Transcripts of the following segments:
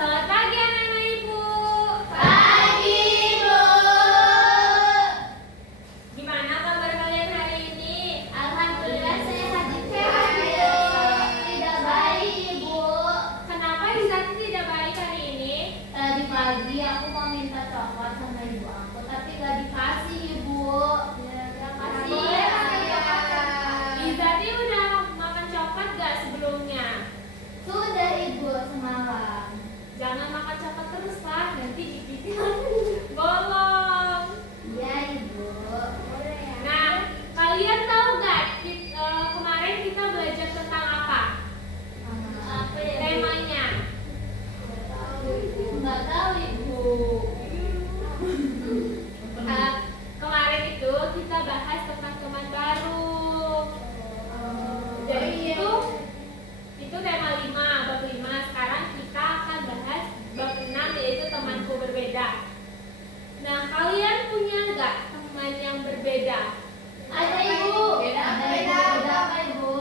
Selamat pagi anak-anak ibu. Pagi, Bu. Gimana kabar kalian hari ini? Alhamdulillah sehat, tidak baik, Ibu. Kenapa Izati tidak baik hari ini? Tadi pagi aku mau minta coklat sama ibu aku, tapi gak dikasih, Ibu. Boleh kasih coklat. Izati udah makan coklat gak sebelumnya? Sudah, Ibu, semalam. Jangan makan coklat terus Pak, nanti giginya bolong. Iya, Ibu. Boleh ya. Nah, kalian tahu nggak kemarin kita belajar tentang apa? Apa ya, Bu? Temanya. Nggak tahu, Ibu. Nggak tahu, Ibu. Kemarin itu kita bahas tentang teman baru. Jadi itu tema 5, bab 5. Sekarang kita akan bahas bab 6, yaitu temanku berbeda. Nah, kalian punya nggak teman yang berbeda? Ada, Ibu. Beda apa, Beda Ibu? apa, Ibu?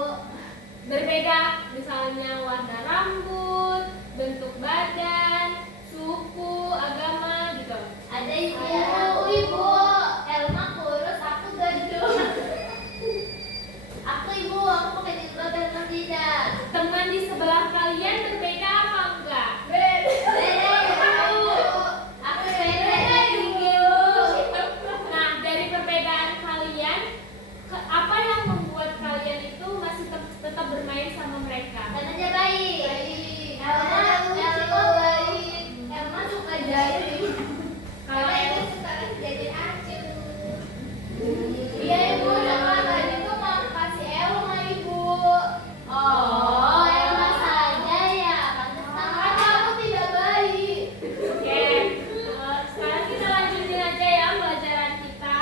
Berbeda, misalnya warna rambut, bentuk badan, suku, agama, gitu. Ada, Ibu. Aku, Ibu. Elma kurus, aku gendut. Aku, Ibu, aku pakai jilbab dan tidak. Teman di sebelah kalian berbeda apa enggak? Beda, Ibu. Aku beda, Ibu. Nah, dari perbedaan kalian, apa yang membuat kalian itu masih tetap bermain sama mereka? Katanya baik. Elma baik. Elma suka jahit. Kalau Elma suka jadi acil. Iya, Ibu. Sama tadi tuh mau kasih Elma, Ibu. Oh, Elma saja ya. Pantesan karena aku tidak baik. oke, sekarang kita lanjutin aja ya pelajaran kita.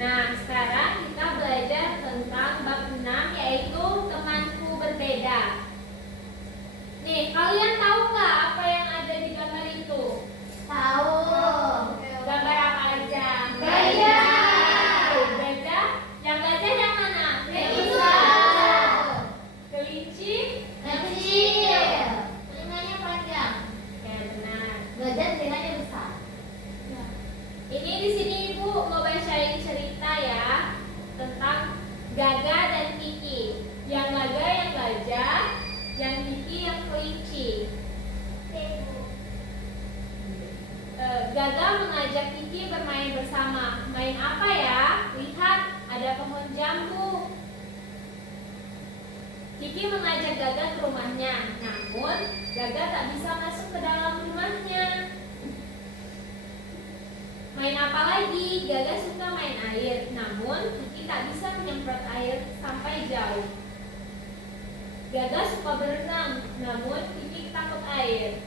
Nah, sekarang kita belajar tentang bab 6, yaitu temanku berbeda. Nih, kalian tahu nggak apa yang ada di gambar itu? Tahu. Gambar apa aja? Gajah. Gajah? Yang gajah yang mana? Yang besar. Kelinci? Yang kecil. Telinganya panjang. Ya, benar. Gajah telinganya besar. Ini di sini Ibu mau bacain cerita ya tentang Gaga dan Kiki. Yang Gaga yang gajah, yang Kiki yang kelinci. Gaga mengajak Kiki bermain bersama. Main apa ya? Lihat, ada pohon jambu. Kiki mengajak Gaga ke rumahnya. Namun, Gaga tak bisa masuk ke dalam rumahnya. Main apa lagi? Gaga suka main air. Namun, Kiki tak bisa menyemprot air sampai jauh. Gaga suka berenang. Namun, Kiki takut air.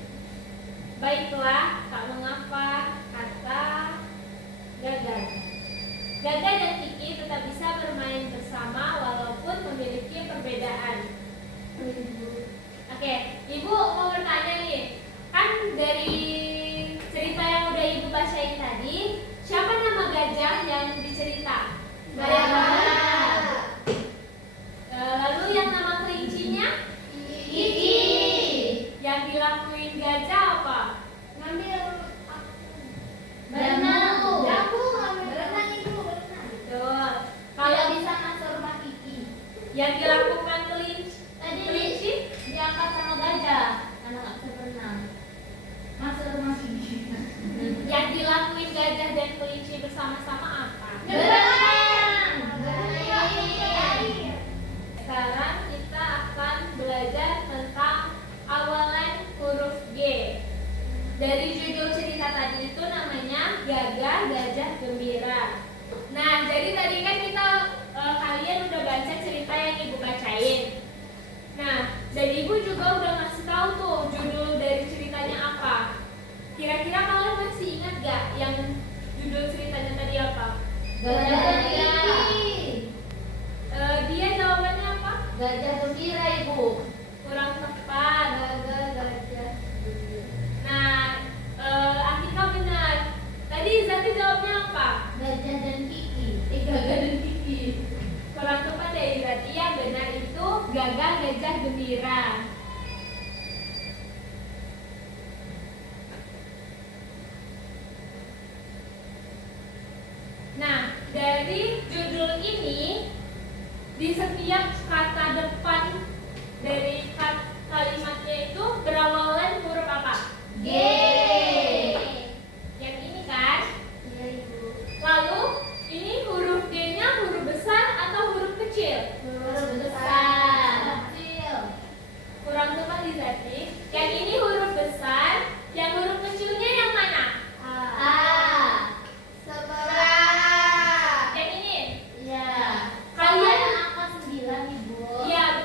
Baiklah, tak mengapa, kata Gaga. Gaga dan Kiki tetap bisa bermain bersama walaupun memiliki perbedaan. Oke, Ibu mau bertanya nih. Kan dari cerita yang udah Ibu bacain tadi, siapa nama gajah yang dicerita? Gaga. Lalu yang nama kelincinya? Kiki. Yang dilakuin gajah apa? Berenang. Berenang, Ibu, berenang. Betul. Kalau Kalau bisa masuk rumah Kiki. yang dilakukan kelinci Tadi diangkat sama gajah karena nggak bisa berenang. Masuk rumah Kiki. yang dilakuin gajah dan kelinci bersama-sama apa? Berenang. Sekarang kita akan belajar tentang awalan huruf G. Dari judul cerita tadi itu namanya Gaga Gajah Gembira. Nah, jadi tadi kan kita kalian udah baca cerita yang Ibu bacain. Nah, dan Ibu juga udah ngasih tahu tuh judul dari ceritanya apa. Kira-kira kalian masih ingat gak yang judul ceritanya tadi apa? Gajah gembira. Dia jawabannya apa? Gajah gembira, Ibu. Kurang tepat. Gajah. Nah, Atika benar. Tadi Zati jawabnya apa? Gajah dan Kiki. Gajah dan Kiki. Kurang tepat ya Zati. Yang benar itu Gaga Gajah Gembira. ini di setiap kata depan dari kalimatnya itu berawalan huruf apa? G. Yang ini kan? Iya, Ibu. Lalu ini huruf G-nya huruf besar atau huruf kecil? Huruf besar. Kecil. Kurang tepat di sini. Yang ini huruf besar, yang huruf kecilnya yang mana? A. Sebelah. Yang ini. Iya. Kalian angka 9, Ibu. Iya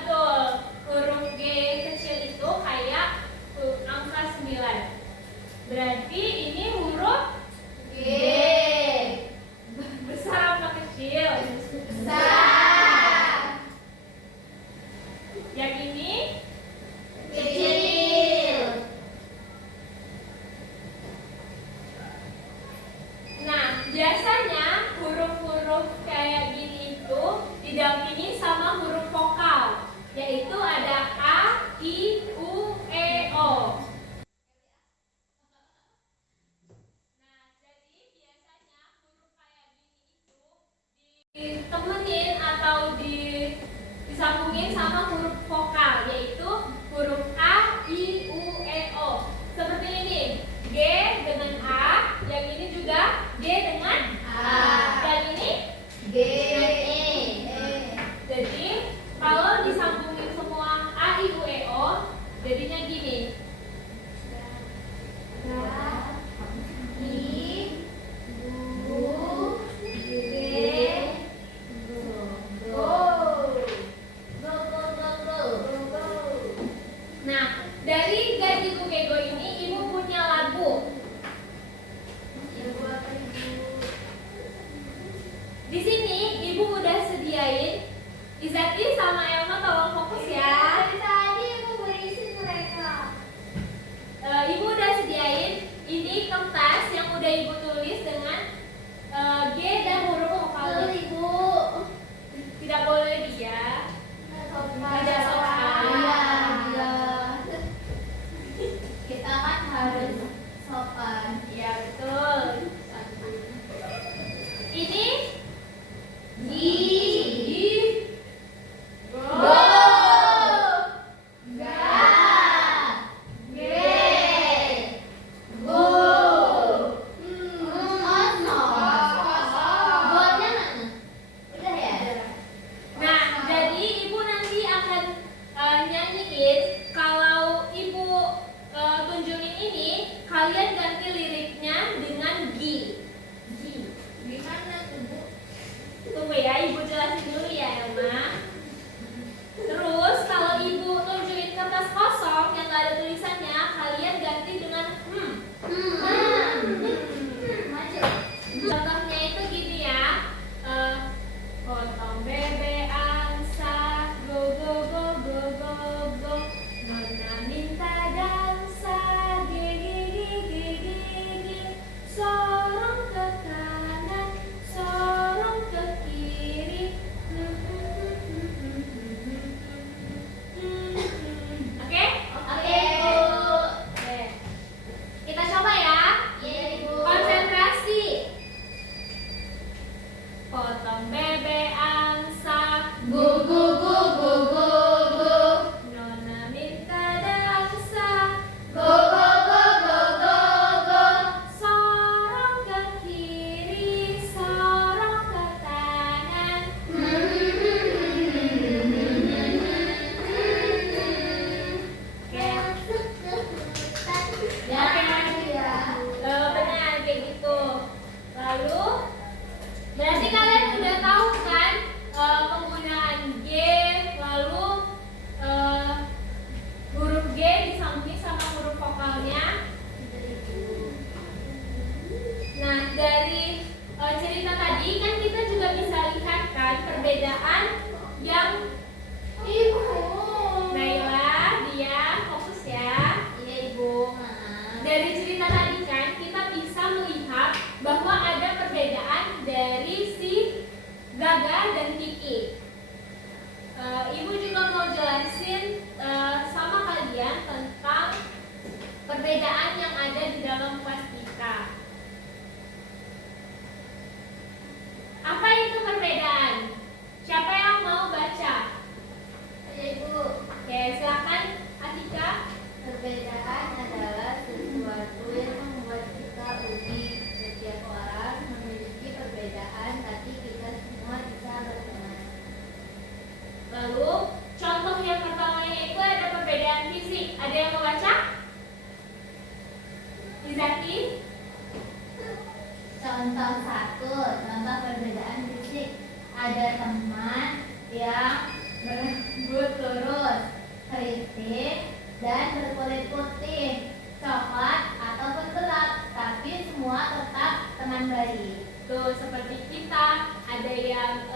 ada teman yang berambut lurus, keriting, dan berkulit putih, coklat ataupun gelap, tapi semua tetap teman baik. Tuh seperti kita, ada yang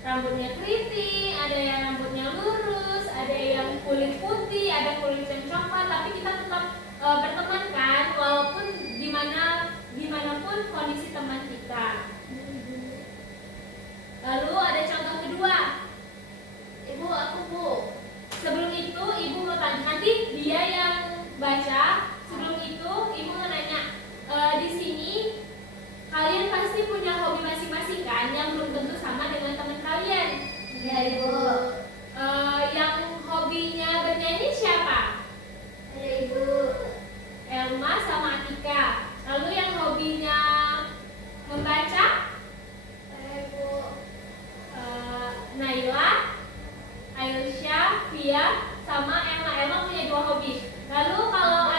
rambutnya keriting, ada yang rambutnya lurus, ada yang kulit putih, ada kulit yang coklat, tapi kita tetap berteman kan, walaupun dimanapun kondisi teman kita. Lalu ada contoh kedua. Ibu, aku Bu. Sebelum itu ibu mau tanya, nanti dia yang baca. Sebelum itu ibu mau nanya, di sini kalian pasti punya hobi masing-masing kan, yang belum tentu sama dengan teman kalian. Ya Ibu. Yang hobinya bernyanyi siapa? Ya Ibu. Elma sama Atika. Lalu yang hobinya membaca? Ya Ibu. Naila, Aisyah, Fia, sama Elma. Elma punya 2 hobi. Lalu kalau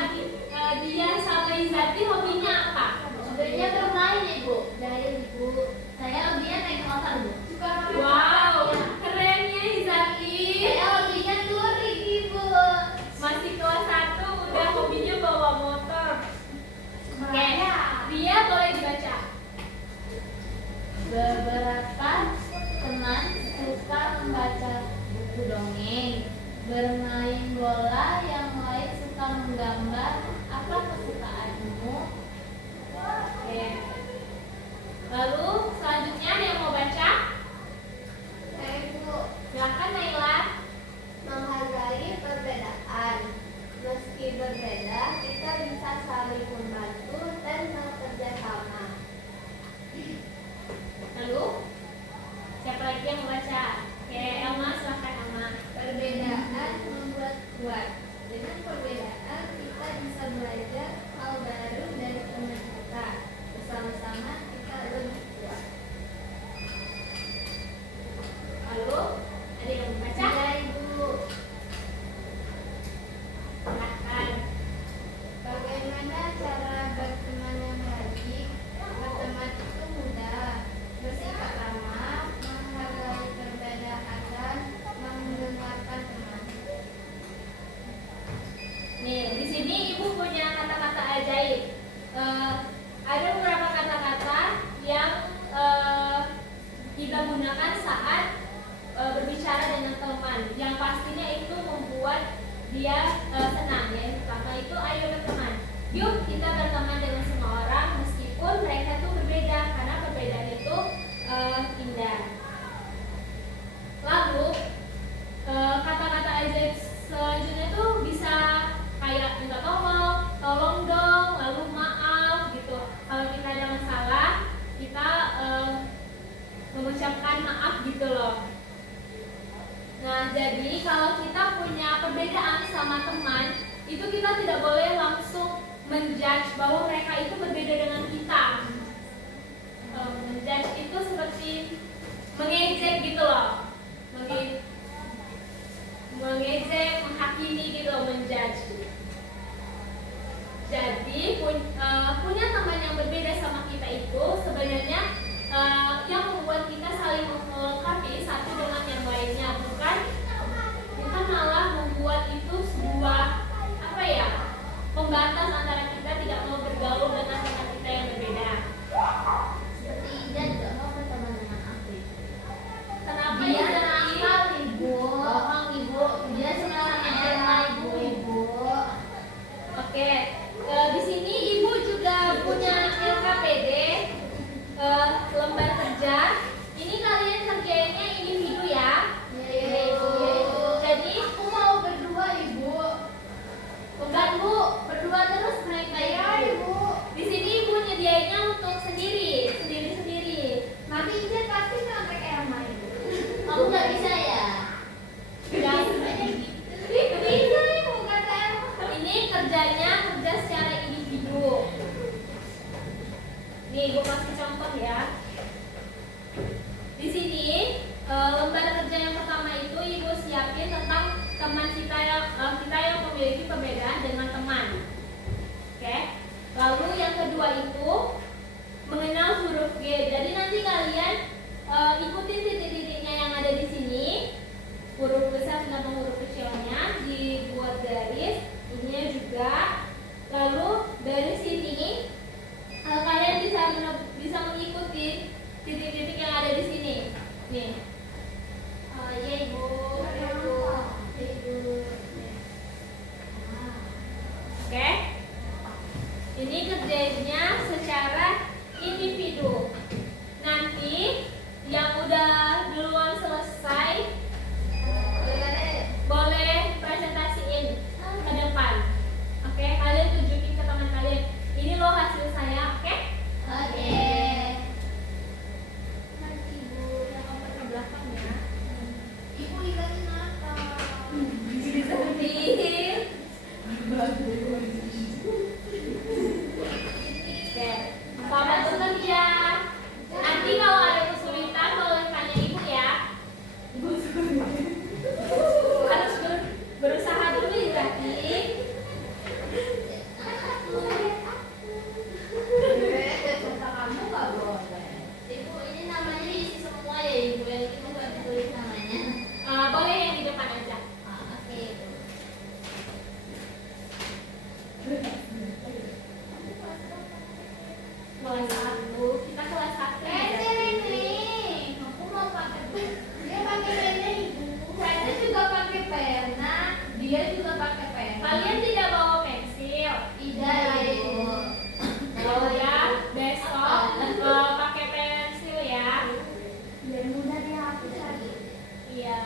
dia sama Izati hobinya apa? Hobinya bermain Ibu. Dari Ibu. Saya hobinya naik motor Bu. Suka naik Wow, motor. keren ya Izati. Saya hobinya touring Ibu. Masih kelas 1 udah hobinya bawa motor. Oke, Ria boleh dibaca. Beberapa teman suka membaca buku dongeng, bermain bola, yang lain suka menggambar. Apa kesukaanmu? Oke. Lalu selanjutnya ada yang mau baca? Ibu, Silakan Naila. menghargai perbedaan. Meski berbeda, kita bisa saling membantu dan bekerja sama. Lalu siapa lagi yang mau baca? Oke, Elma silakan Elma. Perbedaan membuat kuat. Dengan perbedaan kita bisa belajar hal baru dari teman kita. Bersama-sama kita lebih kuat. Lalu ada yang mau baca? Ya Ibu. Silakan. Bagaimana cara berteman yang baik? Berteman itu mudah. Bersikap ramah, menghargai perbedaan, dan mendengarkan teman. Nih, di sini Ibu punya kata-kata ajaib. Ada beberapa kata-kata yang kita gunakan saat berbicara dengan teman, yang pastinya itu membuat dia senang. Yang pertama itu ayo berteman. Yuk kita berteman dengan semua orang meskipun mereka itu berbeda, karena perbedaan itu indah. Lalu kata-kata ajaib selanjutnya tuh bisa kayak minta tolong dong, lalu maaf gitu. Kalau kita ada masalah, kita mengucapkan maaf gitu loh. Nah, jadi kalau kita punya perbedaan sama teman, itu kita tidak boleh langsung menjudge bahwa mereka itu berbeda dengan kita. Menjudge itu seperti mengejek gitu loh. Mengejek, menghakimi gitu loh, menjudge. Jadi punya teman yang berbeda sama kita itu sebenarnya yang membuat kita saling melengkapi satu dengan yang lainnya, bukan malah membuat itu sebuah pembatas antara kita tidak mau bergaul dengan teman kita yang berbeda. Seperti Ida juga mau berteman dengan aku. Kenapa Dia ya? nakal Ibu. Bohong Ibu. Dia sebenarnya Ella Ibu. Oke, di sini Ibu juga punya LKPD, lembar kerja. Ini kalian kerjainnya individu ya. Iya Ibu. Jadi Aku mau berdua Ibu. bukan Bu, berdua terus mereka Iya itu. Ibu. Di sini Ibu nyediainnya untuk sendiri. Nanti Ida pasti sampai kayak main. Kamu nggak bisa ya? Yang Bisa Ibu kata ini kerja secara individu. Nih, Ibu kasih contoh ya. Di sini lembar kerja yang pertama itu Ibu siapin tentang teman kita yang memiliki perbedaan dengan teman. Oke. Lalu yang kedua itu mengenal huruf G. Jadi nanti kalian ikutin titik-titiknya yang ada di sini. Huruf besar sama huruf kecilnya dibuat garis, ininya juga. Lalu dari sini kalian bisa mengikuti titik-titik yang ada di sini. Nih. Ya ibu. Oke. Ini kerjanya secara individu. Nanti yang udah duluan selesai boleh presentasiin ke depan. Oke, kalian tunjukin ke teman kalian. Ini loh hasil saya, oke? Oke. Ibu yang oper ke belakang ya. Ibu ingatin apa? Disebutin. Oke, selamat bekerja. Nanti kalau ada kesulitan boleh tanya ibu ya. Harus berusaha dulu ya, Zaki. Kata kamu nggak boleh. Ibu ini namanya diisi semua ya ibu, yang ibu nggak ditulis namanya. Boleh yang di depan aja. Oke ibu. Kelas 1, kita kelas 1 ya. Ini, aku mau pakai dia pakai pena ibu. Saya juga pakai pena, dia juga pakai pena. Kalian tidak bawa pensil. Tidak ibu. Oh ya, besok pakai pensil ya. Biar mudah dihapus lagi. Iya.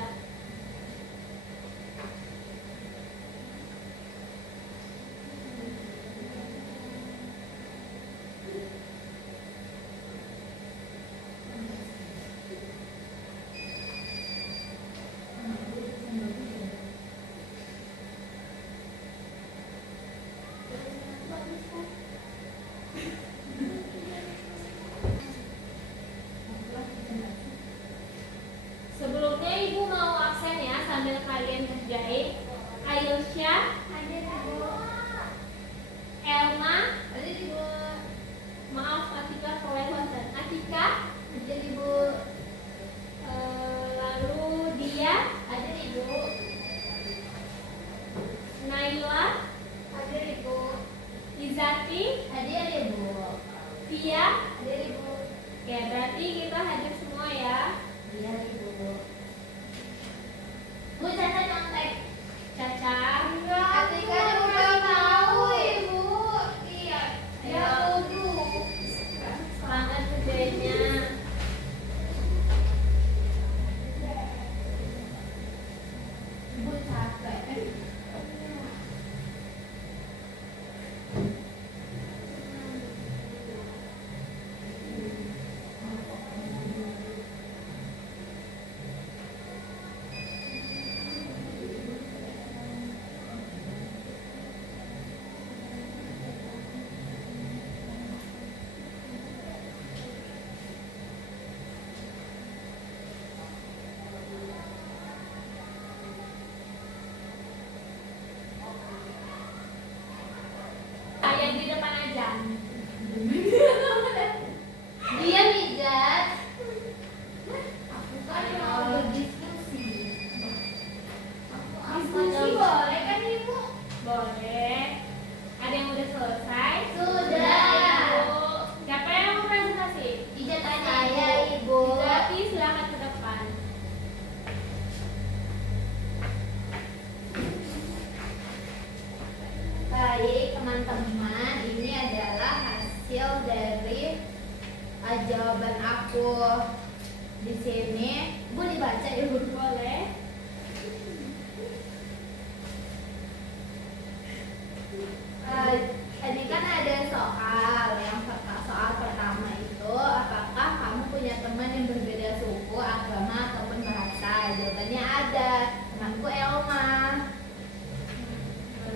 Sebelumnya ibu mau absen ya sambil kalian kerjain. Aisyah, Ada ibu. Elma, Ada ibu. maaf Atika kelewatan. Atika, Ada ibu. lalu dia, Ada ibu. Naila, Ada ibu. Izati, Ada ibu. Tia. Ada ibu. Oke, berarti kita hadir semua ya. Iya ibu. Bu Caca nyontek. Caca, Atika juga nggak tahu ibu. Iya. Ya tuduh. semangat kerjanya. Ibu capek. Yang di depan aja. Dia mijat. Aku kan mau berdiskusi. Diskusi boleh kan ibu? Boleh. Ada yang udah selesai? Sudah. Ibu. Siapa yang mau presentasi? Ijat saya ibu. Berarti silakan ke depan. Baik teman-teman, ini adalah hasil dari jawaban aku di sini. Bu dibaca ibu. Boleh. Ini kan ada soal. Soal pertama itu, apakah kamu punya teman yang berbeda suku, agama ataupun bahasa? Jawabannya ada. Temanku Elma.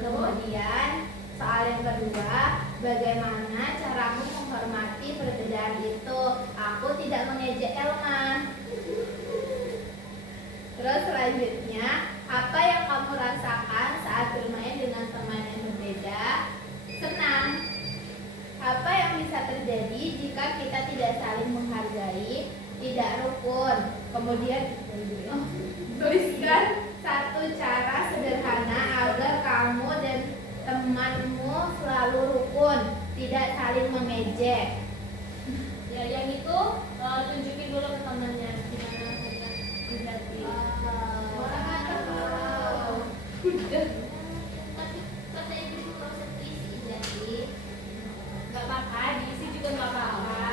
Kemudian soal yang kedua, bagaimana caramu menghormati perbedaan itu? Aku tidak mengejek Elma. Terus Tapi kata ibu nggak usah diisi jadi. Nggak apa-apa, diisi juga nggak apa-apa.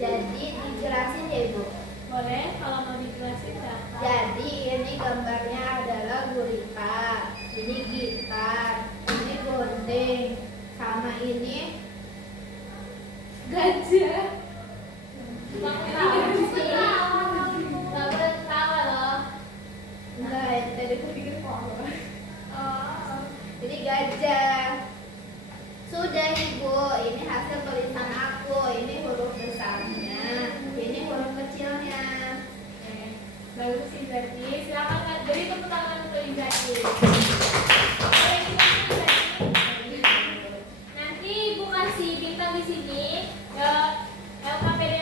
Jadi dijelasin ya ibu. Boleh kalau mau dijelasin siapa? Jadi ini gambarnya adalah gurita, ini gitar, ini gondeng, sama ini Gajah. Bang Ini tahu gajah. sih. Nggak boleh ketawa loh. Enggak, tadi aku pikir kok. Oh, ini gajah. Sudah ibu, ini hasil tulisan aku. Ini huruf besarnya, ini huruf kecilnya. Bagus sih berarti. Silakan Kak, beri tepuk tangan untuk Izaki. Nanti Ibu kasih bintang di sini. Ya, LKPD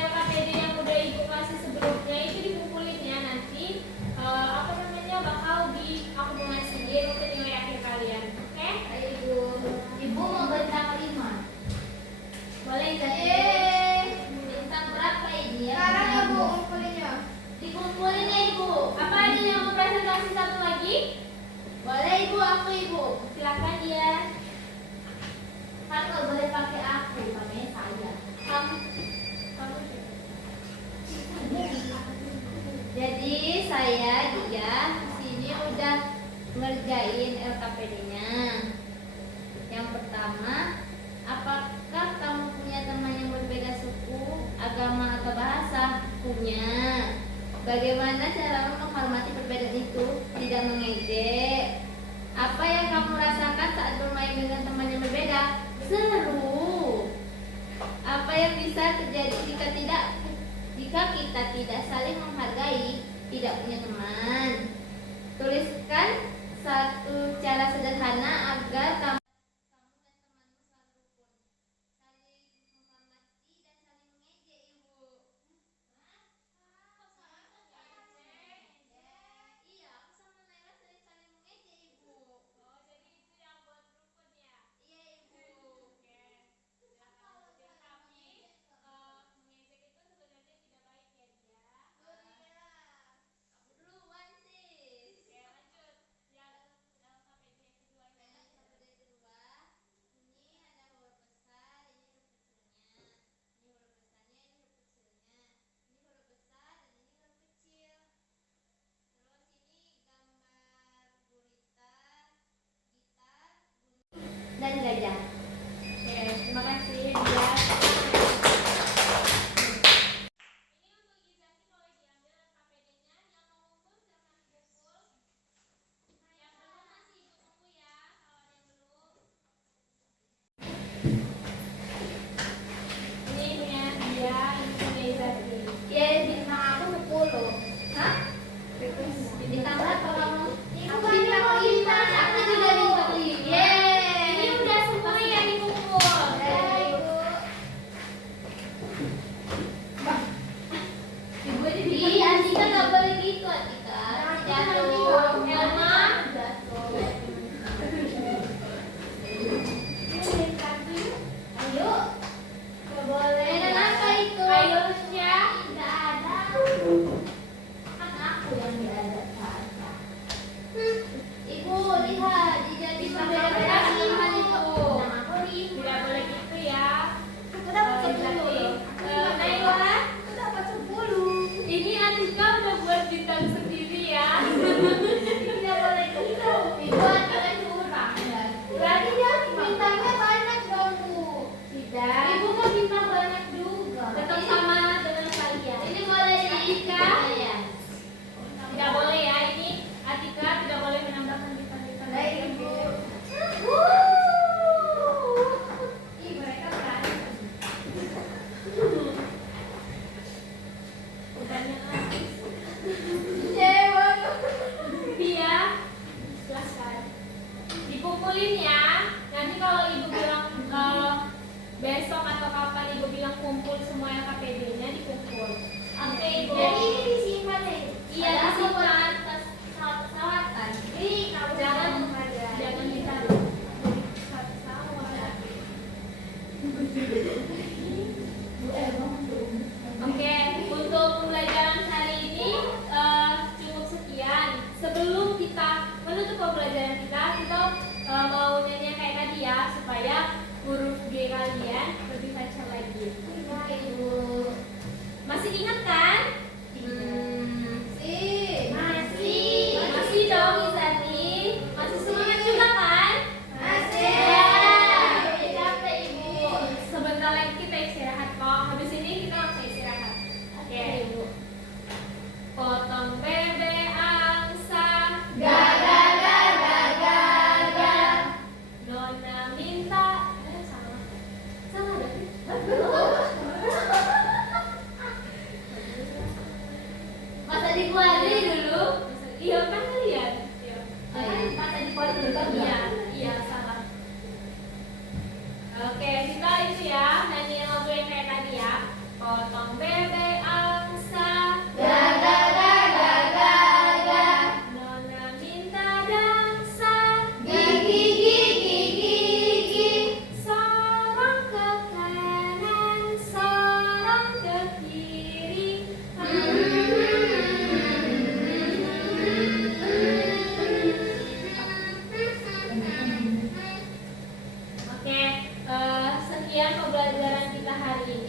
yang udah Ibu kasih sebelumnya itu dikumpulin ya nanti. Apa namanya bakal diakumulasiin untuk nilai akhir kalian. Oke? Ayo ibu, ibu mau bintang 5. Boleh Izaki? Bintang berapa ini ya? Sekarang ya Bu, ngumpulinnya. Dikumpulin ya ibu. Apa ada yang mau presentasi satu lagi? Boleh ibu, aku ibu. Silakan dia. Kan nggak boleh pakai aku, namanya saya. Kamu Jadi saya dia di sini udah ngerjain LKPD-nya. Yang pertama, apakah kamu punya teman yang berbeda suku, agama atau bahasa? Punya. Bagaimana cara menghormati perbedaan itu? Tidak mengejek. Apa yang kamu rasakan saat bermain dengan teman yang berbeda? Seru. Apa yang bisa terjadi jika kita tidak saling menghargai, tidak punya teman? Tuliskan satu cara sederhana agar kamu dan temanmu selalu rukun, saling menghormati dan saling mengejek, ibu. Iya, aku sama Naira sering saling mengejek, ibu. Oh, jadi itu yang buat rukun ya? Iya, ibu. Oke. Jangan lanjut. Tapi mengejek itu sebenarnya tidak baik ya dia. Kamu duluan sih. Oke, lanjut. Yang LKPD kedua ini. LKPD kedua, ini ada huruf besar, ini huruf kecilnya. Ini huruf besarnya, ini huruf kecilnya. Ini huruf besar dan ini huruf kecil. Terus ini gambar gurita, gitar, dan gajah. Oke, terima kasih dia. Ini untuk Izaki boleh diambil LKPD-nya. Yang mau ngumpul silakan kumpul. Yang belum masih Ibu tunggu ya. Kalau ada yang belum. Ini punya dia, ini punya Izaki. Ya, bintang aku 10. Hah? Bintang berapa kamu? Aku bintang 5. Aku juga bintang 5. Ini udah semua yang dikumpul. Ibu ini Atika nggak boleh gitu, Atika. Jatuh. Elma. Ayo. Nggak boleh. Dan apa itu? Ayo Rusya. Tidak ada. Kan aku yang tidak ada saja. Ibu lihat, jadi Tidak boleh gitu ya. Aku dapat 10 Izaki. loh. Naila. Aku dapat 10. Ini Atika udah buat bintang sendiri ya. Tidak boleh Masih ingat kan? Masih dong Izani. Masih semangat juga kan? Capek Ibu. Sebentar lagi kita istirahat kok. Habis ini kita langsung istirahat. Oke. Ibu. Potong bebek angsa. Ga ga ga ga ga ga. Nona minta. Salah. Salah berarti. Masa dikuadri dulu. Iya kan kalian? Iya. Masa dikuadri dulu. Iya, iya salah. Oke, kita itu ya nyanyi lagu yang kayak tadi ya. Potong bebek angsa. Ga ga ga ga ga ga. Nona minta dansa. Gigi gigi gigi. Sorong ke kanan, sorong ke kiri. Oke, sekian pembelajaran kita hari ini.